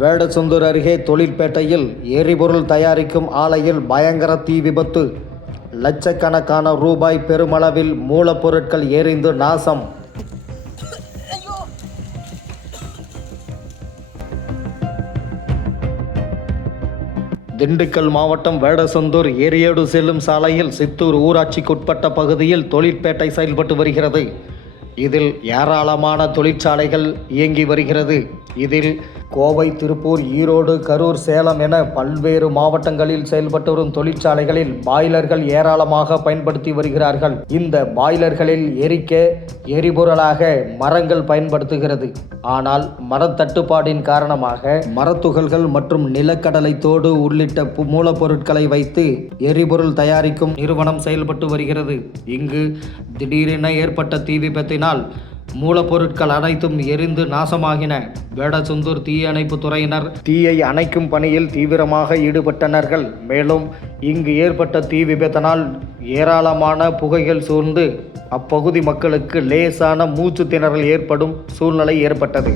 வேடசந்தூர் அருகே தொழிற்பேட்டையில் எரிபொருள் தயாரிக்கும் ஆலையில் பயங்கர தீ விபத்து. லட்சக்கணக்கான ரூபாய் பெருமளவில் மூலப்பொருட்கள் எரிந்து நாசம். திண்டுக்கல் மாவட்டம் வேடசந்தூர் ஏரியோடு செல்லும் சாலையில் சித்தூர் ஊராட்சிக்குட்பட்ட பகுதியில் தொழிற்பேட்டை செயல்பட்டு வருகிறது. இதில் ஏராளமான தொழிற்சாலைகள் இயங்கி வருகிறது. இதில் கோவை திருப்பூர் ஈரோடு கரூர் சேலம் என பல்வேறு மாவட்டங்களில் செயல்பட்டு வரும் தொழிற்சாலைகளில் பாய்லர்கள் ஏராளமாக பயன்படுத்தி வருகிறார்கள். இந்த பாய்லர்களில் எரிக்க எரிபொருளாக மரங்கள் பயன்படுத்துகிறது. ஆனால் மரத்தட்டுப்பாடின் காரணமாக மரத்துகள்கள் மற்றும் நிலக்கடலை தோடு உள்ளிட்ட பு- மூலப்பொருட்களை வைத்து எரிபொருள் தயாரிக்கும் நிறுவனம் செயல்பட்டு வருகிறது. இங்கு திடீரென ஏற்பட்ட தீ விபத்தினால் மூலப்பொருட்கள் அனைத்தும் எரிந்து நாசமாகின. வேடசுந்தூர் தீயணைப்பு துறையினர் தீயை அணைக்கும் பணியில் தீவிரமாக ஈடுபட்டனர்கள். மேலும் இங்கு ஏற்பட்ட தீ விபத்தினால் ஏராளமான புகைகள் சூழ்ந்து அப்பகுதி மக்களுக்கு லேசான மூச்சு திணறல் ஏற்படும் சூழ்நிலை ஏற்பட்டது.